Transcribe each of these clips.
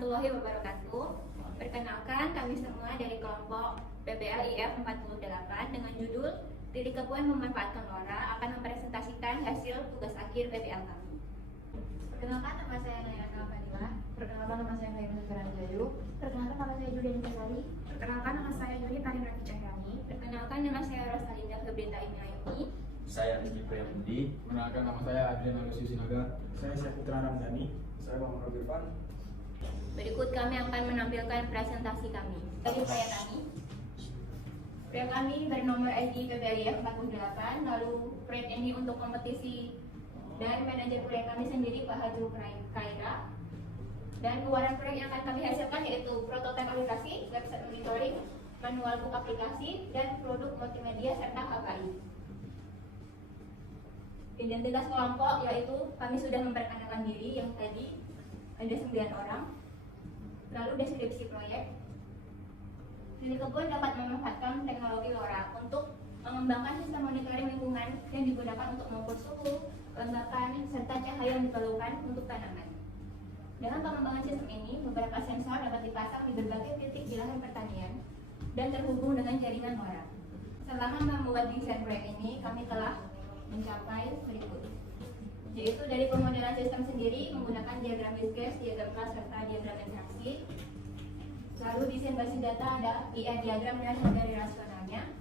warahmatullahi wabarakatuh. Perkenalkan, kami semua dari kelompok PBL-IF 48 dengan judul Titik Kepuan Memanfaatkan LoRa akan mempresentasikan hasil tugas akhir PBL kami. Perkenalkan, nama saya Nayana Fadila. Perkenalkan, nama saya Khairul Jayu. Perkenalkan, nama saya Julian Kasari. Perkenalkan, nama saya Yuri Tarin Rafi Cahyani. Perkenalkan, nama saya Rosalinda Febrita Imilayuni. Saya Rizky Priyamudi. Perkenalkan, nama saya Adrian Alusi Sinaga. Saya Syaputra Ramdhani. Saya Bang Robirvan. Berikut kami akan menampilkan presentasi kami. Dari pria kami bernomor ID PBL-IF 48, lalu proyek ini untuk kompetisi dan manajer proyek kami sendiri Pak Haju Kaira. Dan keluaran proyek yang akan kami hasilkan yaitu prototipe aplikasi, website monitoring, manual book aplikasi, dan produk multimedia serta HKI. Identitas kelompok yaitu kami sudah memperkenalkan diri yang tadi ada 9 orang. Lalu deskripsi proyek. Titik Kebun dapat memanfaatkan teknologi LoRa untuk mengembangkan sistem monitoring lingkungan yang digunakan untuk mengukur suhu, kelembapan, serta cahaya yang diperlukan untuk tanaman. Dalam pengembangan sistem ini, beberapa sensor dapat dipasang di berbagai titik di lahan pertanian dan terhubung dengan jaringan LoRa. Selama membuat desain proyek ini, kami telah mencapai berikut, yaitu dari pemodelan sistem sendiri menggunakan diagram use case, diagram kelas, serta diagram interaksi. Lalu desain basis data ada IR diagram dan dari rasionalnya.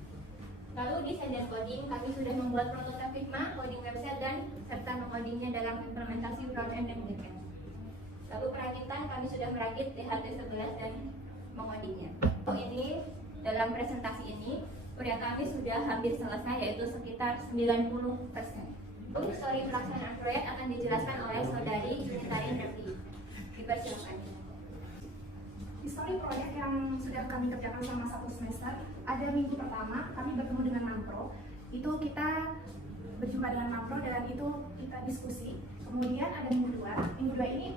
Lalu desain dan coding, kami sudah membuat prototipe Figma, coding website, dan serta mengodingnya dalam implementasi front-end dan back-end. Lalu perakitan, kami sudah merakit THT11 dan mengodingnya. Untuk ini, dalam presentasi ini, proyek kami sudah hampir selesai, yaitu sekitar 90%. Histori pelaksanaan proyek akan dijelaskan oleh Saudari Tarin Rafi. Dipersilakan. Histori proyek yang sudah kami kerjakan selama 1 semester, ada minggu pertama kami bertemu dengan Mampro. Itu kita berjumpa dengan Mampro dan itu kita diskusi. Kemudian ada minggu 2. Minggu 2 ini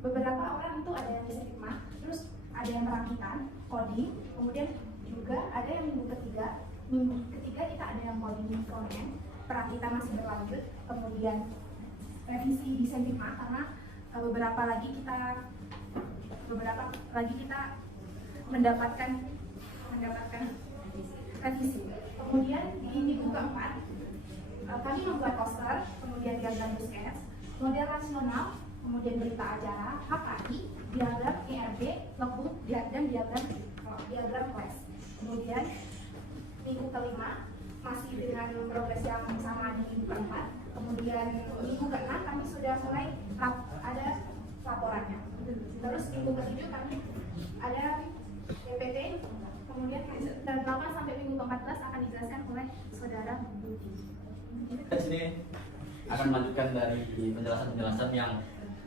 beberapa orang itu ada yang bisa Figma, terus ada yang perakitan, coding, kemudian juga ada yang minggu ketiga. Minggu ketiga kita ada yang coding front-end, perakitan masih berlanjut, kemudian revisi desain Figma karena beberapa lagi kita mendapatkan revisi. Kemudian di minggu keempat kami membuat poster, kemudian diagram use case, model rasional, kemudian berita acara, HKI, diagram ERB, logbook, dan diagram class. Kemudian minggu kelima masih dengan progres yang sama di minggu keempat. Kemudian minggu keenam kami sudah mulai ada laporannya. Terus minggu ketujuh kami ada PPT. Kemudian dari 8 sampai minggu ke-14 akan dijelaskan oleh Saudara Budi. Di sini akan melanjutkan dari penjelasan-penjelasan yang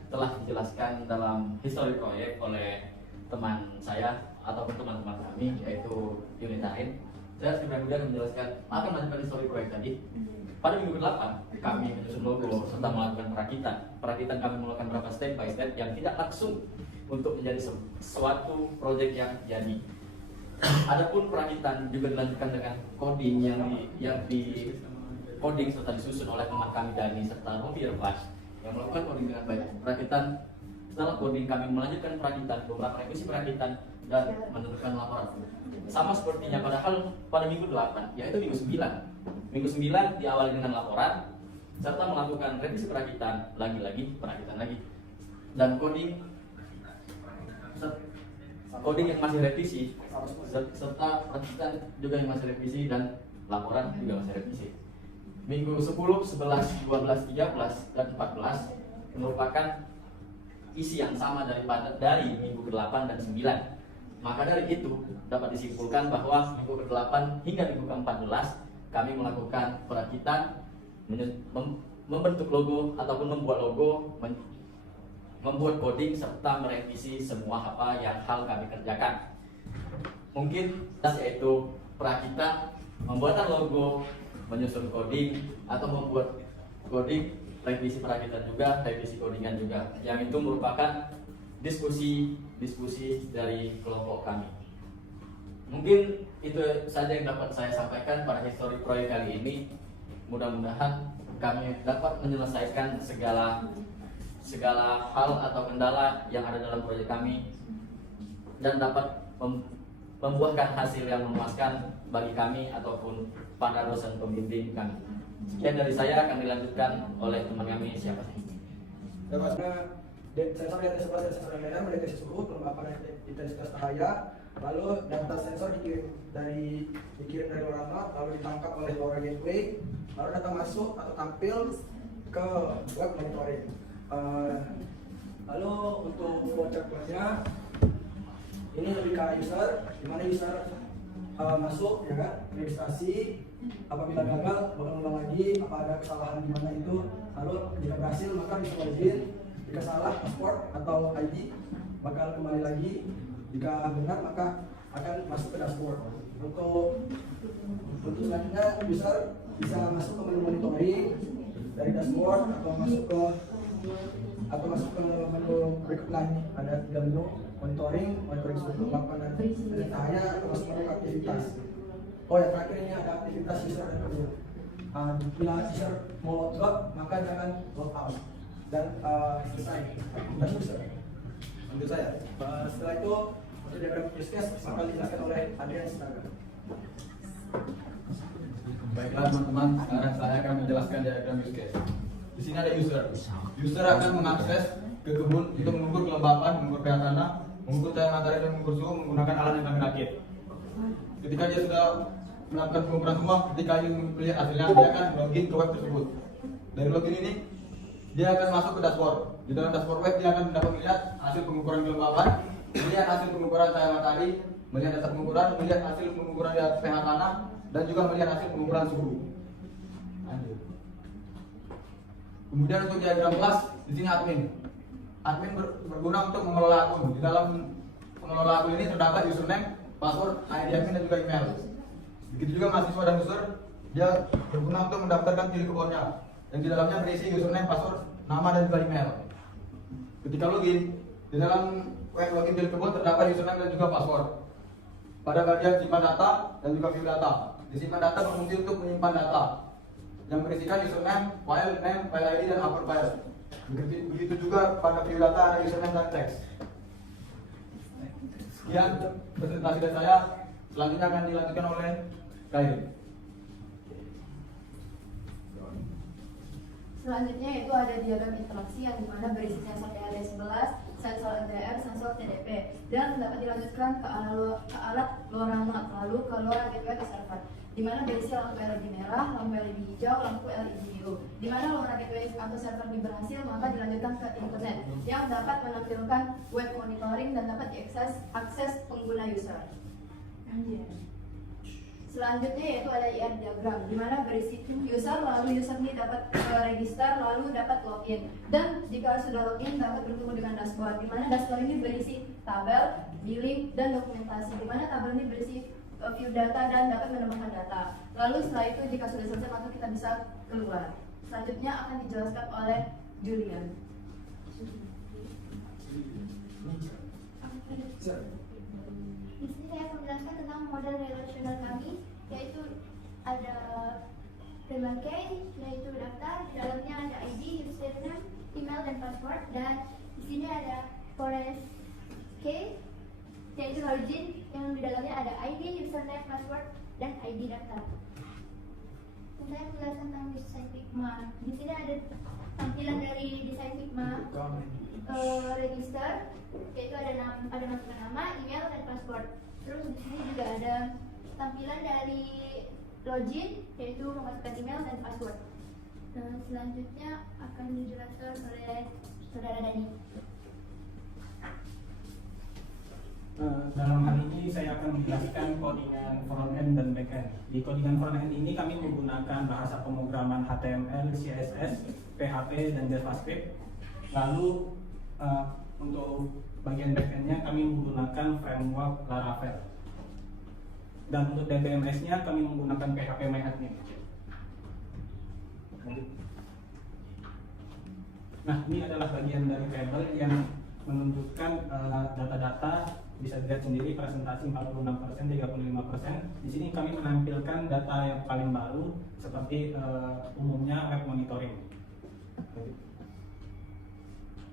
telah dijelaskan dalam histori proyek oleh teman saya ataupun teman-teman kami, yaitu Yuri Tarin. Saya kemudian menjelaskan akan melanjutkan histori proyek tadi. Pada minggu ke-8 kami menyusun logo serta melakukan perakitan. Perakitan kami melakukan beberapa step by step yang tidak langsung untuk menjadi suatu proyek yang jadi. Adapun perakitan juga dilanjutkan dengan coding yang di coding serta disusun oleh teman kami Dani serta Robirvan yang melakukan coding dengan baik. Perakitan setelah coding kami melanjutkan perakitan, beberapa revisi perakitan dan menentukan laporan. Sama sepertinya padahal pada minggu 8, yaitu minggu 9. Minggu 9 diawali dengan laporan serta melakukan revisi perakitan, lagi-lagi perakitan lagi. Dan coding yang masih revisi serta perakitan juga yang masih revisi dan laporan juga masih revisi. Minggu 10, 11, 12, 13, dan 14 merupakan isi yang sama dari minggu ke-8 dan 9. Maka dari itu dapat disimpulkan bahwa minggu ke-8 hingga minggu ke-14 kami melakukan perakitan, membentuk logo ataupun membuat logo, membuat coding serta merevisi semua apa yang hal kami kerjakan. Mungkin yaitu perakitan, pembuatan logo, menyusun coding atau membuat coding, revisi perakitan juga, revisi codingan juga. Yang itu merupakan diskusi dari kelompok kami. Mungkin itu saja yang dapat saya sampaikan pada histori proyek kali ini. Mudah-mudahan kami dapat menyelesaikan segala segala hal atau kendala yang ada dalam proyek kami dan dapat membuahkan hasil yang memuaskan bagi kami ataupun para dosen pembimbing kami. Sekian dari saya, akan dilanjutkan oleh teman kami siapa? Karena sensor di atas 11 dan sensor LDR mendeteksi suhu, pelembapan intensitas cahaya, lalu data sensor dikirim dari LoRa, lalu ditangkap oleh LoRa Gateway, lalu data masuk atau tampil ke web monitoring. Lalu untuk flowchart-nya ini lebih ke user, di mana user masuk ya kan, registrasi, apabila gagal bakal ulang lagi, apa ada kesalahan di mana itu, lalu jika berhasil maka bisa login, jika salah password atau ID bakal kembali lagi, jika benar maka akan masuk ke dashboard. Untuk selanjutnya user bisa masuk ke menu monitoring dari dashboard atau masuk ke menu berikut lain. Ada 3 menu: monitoring suhu pelembapan dan cahaya, atau masuk menu aktivitas. Oh yang terakhir ini ada aktivitas user dan kebun. Bila user mau log out maka jangan log out dan selesai aktivitas user. Lanjut saya. Setelah itu untuk diagram use case akan dijelaskan oleh Adrian Sinaga. Baiklah teman-teman, sekarang saya akan menjelaskan diagram use case. Di sini ada user. User akan mengakses ke kebun untuk mengukur kelembapan, mengukur pH tanah, mengukur cahaya matahari dan mengukur suhu menggunakan alat yang kami rakit. Ketika dia sudah melakukan pengukuran semua, ketika dia melihat hasilnya, dia akan login ke web tersebut. Dari login ini, dia akan masuk ke dashboard. Di dalam dashboard web, dia akan dapat melihat hasil pengukuran kelembapan, melihat hasil pengukuran cahaya matahari, melihat data pengukuran, melihat hasil pengukuran pH tanah, dan juga melihat hasil pengukuran suhu. Lanjut. Kemudian untuk diagram kelas, di sini admin. Admin berguna untuk mengelola akun. Di dalam pengelola akun ini terdapat username, password, ID admin dan juga email. Begitu juga mahasiswa dan user, dia berguna untuk mendaftarkan pilih kebunnya, yang di dalamnya berisi username, password, nama dan juga email. Ketika login, di dalam web login pilih kebun terdapat username dan juga password. Pada bagian simpan data dan juga view data. Di simpan data berfungsi untuk menyimpan data yang berisikan username, file name, file ID dan upload file. Begitu juga pada view data ada username dan teks. Sekian presentasi dari saya. Selanjutnya akan dilanjutkan oleh Kairi. Selanjutnya itu ada diagram interaksi yang dimana berisi sensor TLD11, sensor LDR, sensor TDP, dan dapat dilanjutkan ke alat LoRa NOT, lalu ke LoRa Gateway ke server, dimana berisi lampu LED merah, lampu LED hijau, lampu LED biru. Dimana LoRa Gateway atau server ini berhasil, maka dilanjutkan ke internet yang dapat menampilkan web monitoring dan dapat diakses pengguna user. Selanjutnya yaitu ada IR diagram, di mana berisi user, lalu user ini dapat register, lalu dapat login, dan jika sudah login dapat bertemu dengan dashboard, di mana dashboard ini berisi tabel, billing, dan dokumentasi, di mana tabel ini berisi view data dan dapat menambahkan data. Lalu setelah itu jika sudah selesai maka kita bisa keluar. Selanjutnya akan dijelaskan oleh Julian. Di sini saya akan menjelaskan tentang model relasional kami, yaitu ada prima key, yaitu daftar, di dalamnya ada ID, username, email dan password, dan di sini ada forest key, yaitu login, yang di dalamnya ada ID, username, password, dan ID daftar. Dan saya menjelaskan tentang desain Figma. Di sini ada tampilan dari desain Figma. Register, yaitu ada masukkan nama, email, dan password. Terus di sini juga ada tampilan dari login, yaitu memasukkan email dan password. Nah, selanjutnya akan dijelaskan oleh saudara Dani. Dalam hal ini saya akan menjelaskan codingan front-end dan back-end. Di codingan front-end ini kami menggunakan bahasa pemrograman HTML, CSS, PHP, dan JavaScript. Lalu untuk bagian back-end-nya kami menggunakan framework Laravel. Dan untuk DBMS-nya kami menggunakan PHP MyAdmin. Nah, ini adalah bagian dari table yang menunjukkan data-data. Bisa dilihat sendiri presentasi 46%, 35%. Di sini kami menampilkan data yang paling baru seperti umumnya web monitoring.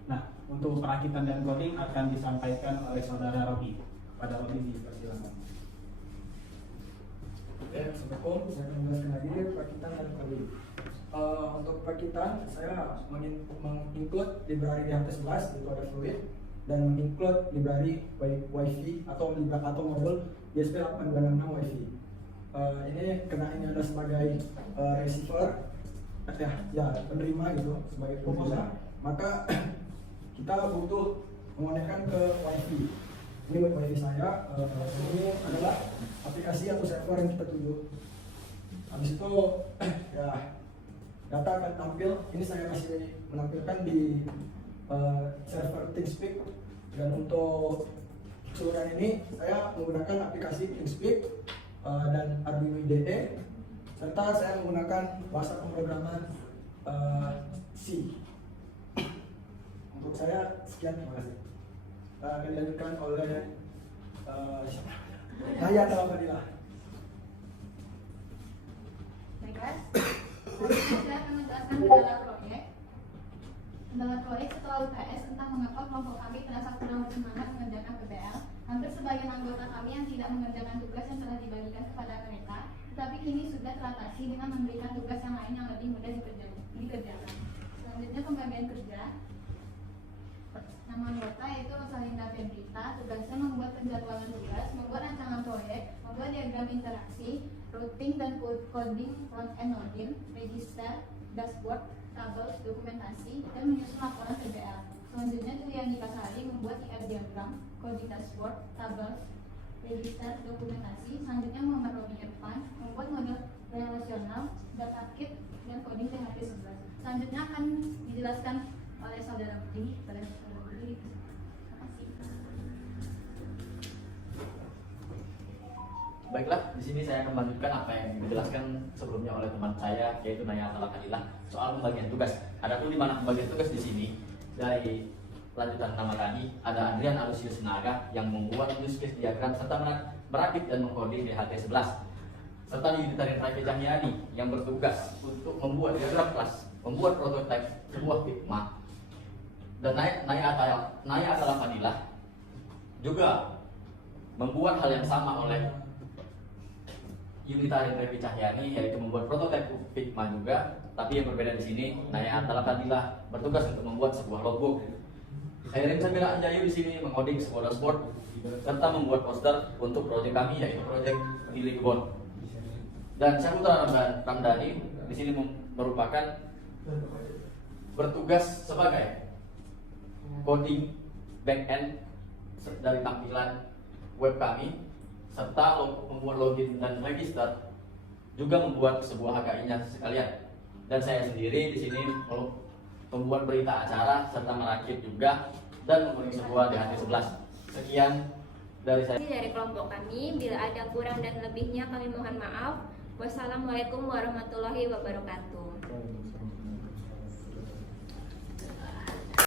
Nah, untuk perakitan dan coding akan disampaikan oleh saudara Robi. Pada Robi dipersilakan. Oke, Assalamualaikum. Saya akan menjelaskan lagi perakitan dan coding. Untuk perakitan, saya menginclude library di HT11 yaitu ada Fluid dan menginclude library Wi-Fi atau modul ESP8266 Wi-Fi. Ini karena ini ada sebagai receiver, ya penerima gitu sebagai pengguna, maka kita butuh mengonekkan ke Wi-Fi. Ini buat Wi-Fi saya. Ini adalah aplikasi atau server yang kita tuju. Habis itu ya data akan tampil. Ini saya masih menampilkan di server TeamSpeak, dan untuk keseluruhan ini saya menggunakan aplikasi TeamSpeak dan Arduino IDE, serta saya menggunakan bahasa pemrograman C. Untuk saya sekian, terima kasih. Akan dilanjutkan oleh Naya Talafadila. Baiklah, saya akan menjelaskan kendala proyek. Kendala proyek setelah UTS tentang mengapa kelompok kami terasa kurang bersemangat mengerjakan PBL. Hampir sebagian anggota kami yang tidak mengerjakan tugas yang telah dibagikan kepada mereka, tetapi kini sudah teratasi dengan memberikan tugas yang lain yang lebih mudah dikerjakan. Selanjutnya pembagian kerja. Nama anggota yaitu Rosalinda Febrita, tugasnya membuat penjadwalan tugas, membuat rancangan proyek, membuat diagram interaksi, routing dan coding front end login, register, dashboard, tabel, dokumentasi, dan menyusun laporan PBL. Selanjutnya Juliani Kasari membuat IR diagram, coding dashboard, tabel, register, dokumentasi. Selanjutnya Muhammad Robi Irfan membuat model relasional, data kit, dan coding PHP 11. Selanjutnya akan dijelaskan oleh saudara Budi. Terima kasih. Baiklah, di sini saya akan melanjutkan apa yang dijelaskan sebelumnya oleh teman saya, yaitu Naya Talafadila, soal pembagian tugas. Adapun di mana pembagian tugas di sini, dari lanjutan nama tadi, ada Adrian Alusius Naga yang membuat use case diagram serta merakit dan mengkoding di HT11, serta Yuditarin Raja Cahyadi yang bertugas untuk membuat diagram kelas, membuat prototipe sebuah Figma. Dan Naya Talafadila juga membuat hal yang sama oleh Yuditarin Raja Cahyadi, yaitu membuat prototipe Figma juga. Tapi yang berbeda di sini, Naya Talafadila bertugas untuk membuat sebuah logbook. Khairin Samira Anjayu di sini mengoding sebuah dashboard serta membuat poster untuk proyek kami, yaitu proyek Lili Kebon. Dan Syaputra Ramdhani di sini merupakan bertugas sebagai coding backend dari tampilan web kami, serta membuat login dan register, juga membuat sebuah HKI-nya sekalian. Dan saya sendiri di sini membuat berita acara serta merakit juga dan membuat sebuah DHT11. Sekian dari saya. Dari kelompok kami, bila ada kurang dan lebihnya kami mohon maaf. Wassalamualaikum warahmatullahi wabarakatuh.